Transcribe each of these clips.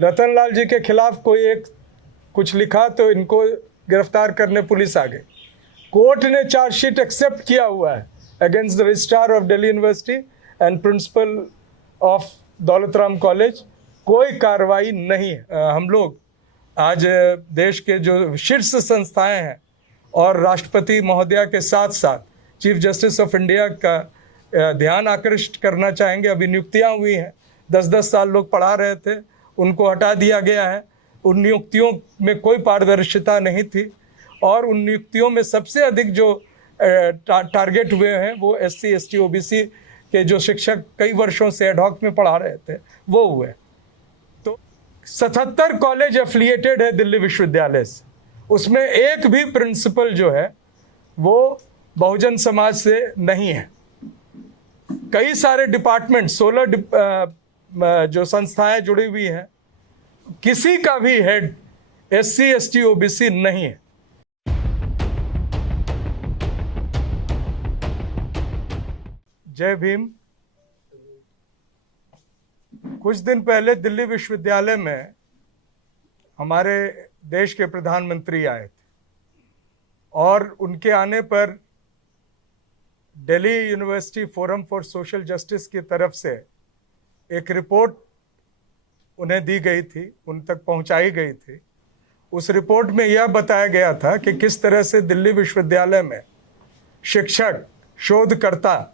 रतनलाल जी के खिलाफ कोई एक कुछ लिखा तो इनको गिरफ्तार करने पुलिस आ गई। कोर्ट ने चार्जशीट एक्सेप्ट किया हुआ है against the registrar of Delhi university and principle of Daulat Ram college. कोई कार्रवाई नहीं है। हम लोग आज देश के जो शीर्ष संस्थाएं हैं और राष्ट्रपति महोदया के साथ साथ चीफ जस्टिस ऑफ इंडिया का ध्यान आकृष्ट करना चाहेंगे। अभी नियुक्तियां हुई हैं, 10-10 साल लोग पढ़ा रहे थे, उनको हटा दिया गया है। उन नियुक्तियों में कोई पारदर्शिता नहीं थी और उन नियुक्तियों में सबसे अधिक जो टारगेट हुए हैं वो SC ST OBC के जो शिक्षक कई वर्षों से एडहॉक में पढ़ा रहे थे वो हुए। तो 77 कॉलेज एफिलिएटेड है दिल्ली विश्वविद्यालय से, उसमें एक भी प्रिंसिपल जो है वो बहुजन समाज से नहीं है। कई सारे डिपार्टमेंट 16 जो संस्थाएं जुड़ी हुई हैं, किसी का भी हेड SC ST OBC नहीं है। जय भीम। कुछ दिन पहले दिल्ली विश्वविद्यालय में हमारे देश के प्रधानमंत्री आए थे और उनके आने पर Delhi university forum for social justice की तरफ से एक रिपोर्ट उन्हें दी गई थी, उन तक पहुंचाई गई थी। उस रिपोर्ट में यह बताया गया था कि किस तरह से दिल्ली विश्वविद्यालय में शिक्षक, शोधकर्ता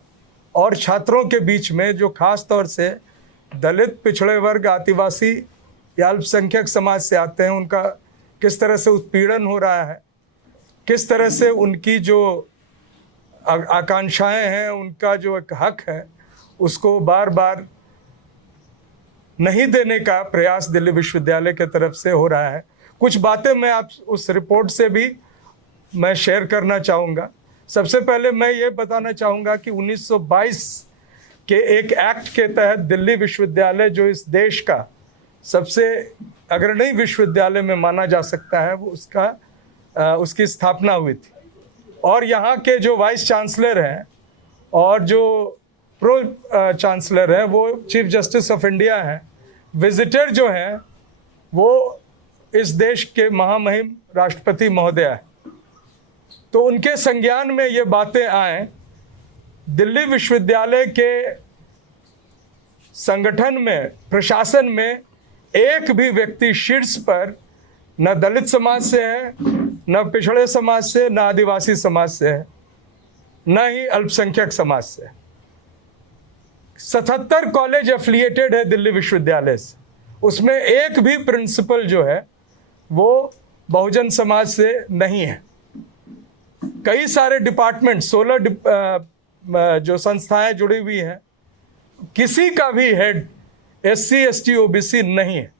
और छात्रों के बीच में जो खास तौर से दलित, पिछड़े वर्ग, आदिवासी या अल्पसंख्यक समाज से आते हैं, उनका किस तरह से उत्पीड़न हो रहा है, किस तरह से उनकी जो आकांक्षाएं हैं, उनका जो एक हक है, उसको बार बार नहीं देने का प्रयास दिल्ली विश्वविद्यालय के तरफ से हो रहा है। कुछ बातें मैं आप उस रिपोर्ट से भी मैं शेयर करना चाहूँगा। सबसे पहले मैं ये बताना चाहूँगा कि 1922 के एक एक्ट के तहत दिल्ली विश्वविद्यालय जो इस देश का सबसे अग्रणी विश्वविद्यालय में माना जा सकता है, वो उसकी स्थापना हुई थी। और यहाँ के जो वाइस चांसलर हैं और जो प्रो चांसलर हैं वो चीफ जस्टिस ऑफ इंडिया हैं। विजिटर जो हैं वो इस देश के महामहिम राष्ट्रपति महोदय हैं। तो उनके संज्ञान में ये बातें आए, दिल्ली विश्वविद्यालय के संगठन में, प्रशासन में एक भी व्यक्ति शीर्ष पर न दलित समाज से है, न पिछड़े समाज से, न आदिवासी समाज से है, न ही अल्पसंख्यक समाज से। 77 कॉलेज एफिलिएटेड है दिल्ली विश्वविद्यालय से, उसमें एक भी प्रिंसिपल जो है वो बहुजन समाज से नहीं है। कई सारे डिपार्टमेंट, 16 जो संस्थाएं जुड़ी हुई हैं, किसी का भी हेड SC ST OBC नहीं है।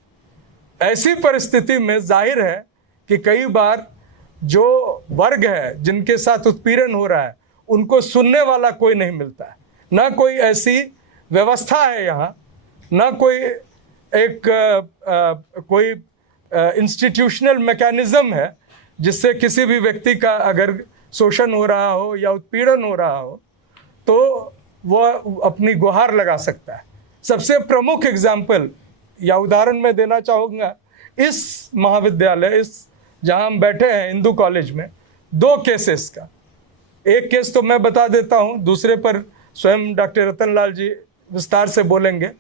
ऐसी परिस्थिति में जाहिर है कि कई बार जो वर्ग है जिनके साथ उत्पीड़न हो रहा है उनको सुनने वाला कोई नहीं मिलता है। ना कोई ऐसी व्यवस्था है यहाँ, ना कोई एक कोई इंस्टीट्यूशनल मैकेनिज्म है जिससे किसी भी व्यक्ति का अगर शोषण हो रहा हो या उत्पीड़न हो रहा हो तो वह अपनी गुहार लगा सकता है। सबसे प्रमुख एग्जाम्पल या उदाहरण मैं देना चाहूँगा, इस महाविद्यालय, इस जहाँ हम बैठे हैं हिंदू कॉलेज में, 2 केसेस का। एक केस तो मैं बता देता हूँ, दूसरे पर स्वयं डॉक्टर रतनलाल जी विस्तार से बोलेंगे।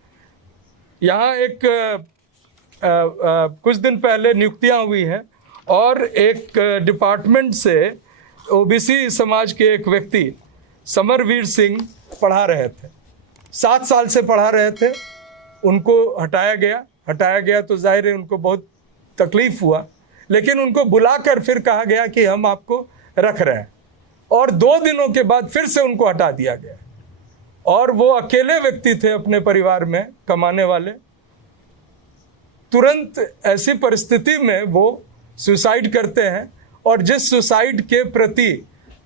यहाँ एक कुछ दिन पहले नियुक्तियाँ हुई हैं और एक डिपार्टमेंट से OBC समाज के एक व्यक्ति समरवीर सिंह पढ़ा रहे थे, 7 साल से पढ़ा रहे थे। उनको हटाया गया तो जाहिर है उनको बहुत तकलीफ हुआ, लेकिन उनको बुलाकर फिर कहा गया कि हम आपको रख रहे हैं, और 2 दिनों के बाद फिर से उनको हटा दिया गया। और वो अकेले व्यक्ति थे अपने परिवार में कमाने वाले। तुरंत ऐसी परिस्थिति में वो सुसाइड करते हैं, और जिस सुसाइड के प्रति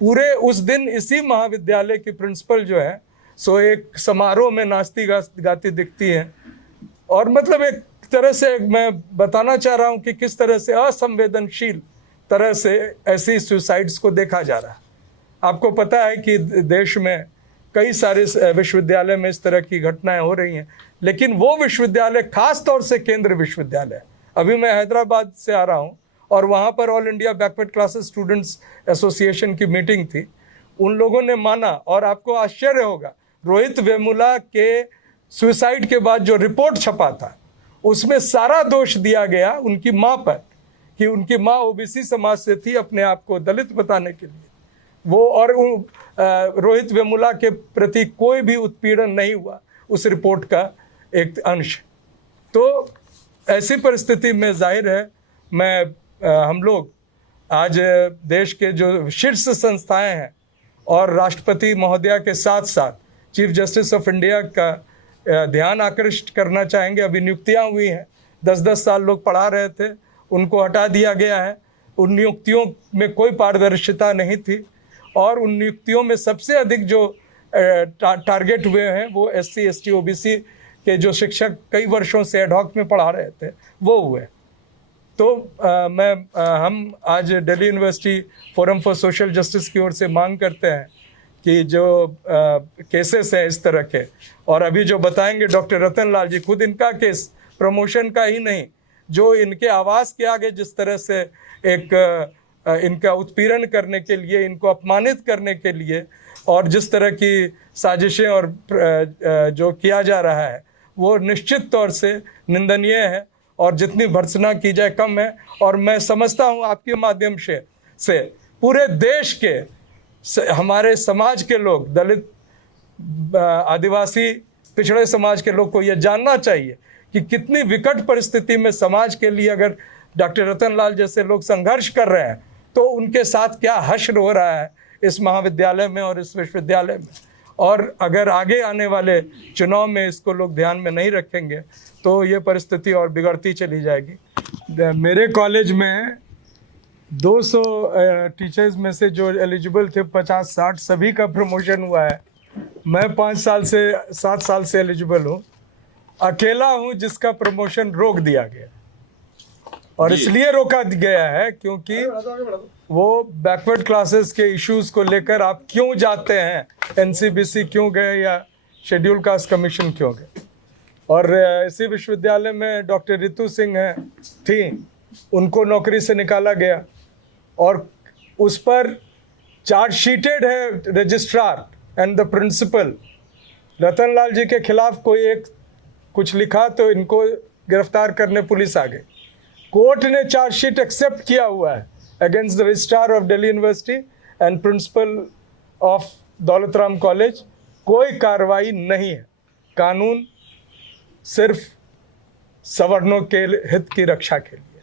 पूरे उस दिन इसी महाविद्यालय की प्रिंसिपल जो है सो एक समारोह में नाचती गाती दिखती हैं। और मतलब एक तरह से मैं बताना चाह रहा हूँ कि किस तरह से असंवेदनशील तरह से ऐसी सुसाइड्स को देखा जा रहा है। आपको पता है कि देश में कई सारे विश्वविद्यालय में इस तरह की घटनाएं हो रही हैं, लेकिन वो विश्वविद्यालय, खास तौर से केंद्र विश्वविद्यालय, अभी मैं हैदराबाद से आ रहा हूँ और वहाँ पर all India backward classes students association की मीटिंग थी। उन लोगों ने माना, और आपको आश्चर्य होगा, रोहित वेमुला के सुसाइड के बाद जो रिपोर्ट छपा था उसमें सारा दोष दिया गया उनकी माँ पर, कि उनकी माँ ओबीसी समाज से थी, अपने आप को दलित बताने के लिए वो, और रोहित वेमुला के प्रति कोई भी उत्पीड़न नहीं हुआ उस रिपोर्ट का एक अंश। तो ऐसी परिस्थिति में जाहिर है हम लोग आज देश के जो शीर्ष संस्थाएं हैं और राष्ट्रपति महोदया के साथ साथ चीफ जस्टिस ऑफ इंडिया का ध्यान आकृष्ट करना चाहेंगे। अभी नियुक्तियां हुई हैं, 10-10 साल लोग पढ़ा रहे थे, उनको हटा दिया गया है। उन नियुक्तियों में कोई पारदर्शिता नहीं थी, और उन नियुक्तियों में सबसे अधिक जो टारगेट हुए हैं वो SC ST OBC के जो शिक्षक कई वर्षों से एडहॉक में पढ़ा रहे थे वो हुए। तो हम आज Delhi university forum for social justice की ओर से मांग करते हैं कि जो केसेस हैं इस तरह के, और अभी जो बताएंगे डॉक्टर रतन लाल जी, खुद इनका केस प्रमोशन का ही नहीं, जो इनके आवास के आगे जिस तरह से एक इनका उत्पीड़न करने के लिए, इनको अपमानित करने के लिए, और जिस तरह की साजिशें और जो किया जा रहा है वो निश्चित तौर से निंदनीय है, और जितनी भर्त्सना की जाए कम है। और मैं समझता हूँ आपके माध्यम से पूरे देश के हमारे समाज के लोग, दलित, आदिवासी, पिछड़े समाज के लोग को ये जानना चाहिए कि कितनी विकट परिस्थिति में समाज के लिए अगर डॉक्टर रतन लाल जैसे लोग संघर्ष कर रहे हैं तो उनके साथ क्या हश्र हो रहा है इस महाविद्यालय में और इस विश्वविद्यालय में। और अगर आगे आने वाले चुनाव में इसको लोग ध्यान में नहीं रखेंगे तो ये परिस्थिति और बिगड़ती चली जाएगी। मेरे कॉलेज में 200 टीचर्स में से जो एलिजिबल थे 50-60 सभी का प्रमोशन हुआ है। मैं 7 साल से एलिजिबल हूँ, अकेला हूँ जिसका प्रमोशन रोक दिया गया, और इसलिए रोका गया है क्योंकि वो बैकवर्ड क्लासेस के इश्यूज को लेकर आप क्यों जाते हैं, NCBC क्यों गए या शेड्यूल कास्ट कमीशन क्यों गए। और इसी विश्वविद्यालय में डॉक्टर रितु सिंह थी, उनको नौकरी से निकाला गया, और उस पर चार्जशीटेड है रजिस्ट्रार एंड द प्रिंसिपल। रतन लाल जी के खिलाफ कोई एक कुछ लिखा तो इनको गिरफ्तार करने पुलिस आ गई। कोर्ट ने चार्जशीट एक्सेप्ट किया हुआ है against the registrar of Delhi university and principle of Daulat Ram college. कोई कार्रवाई नहीं है, कानून सिर्फ सवर्णों के हित की रक्षा के लिए।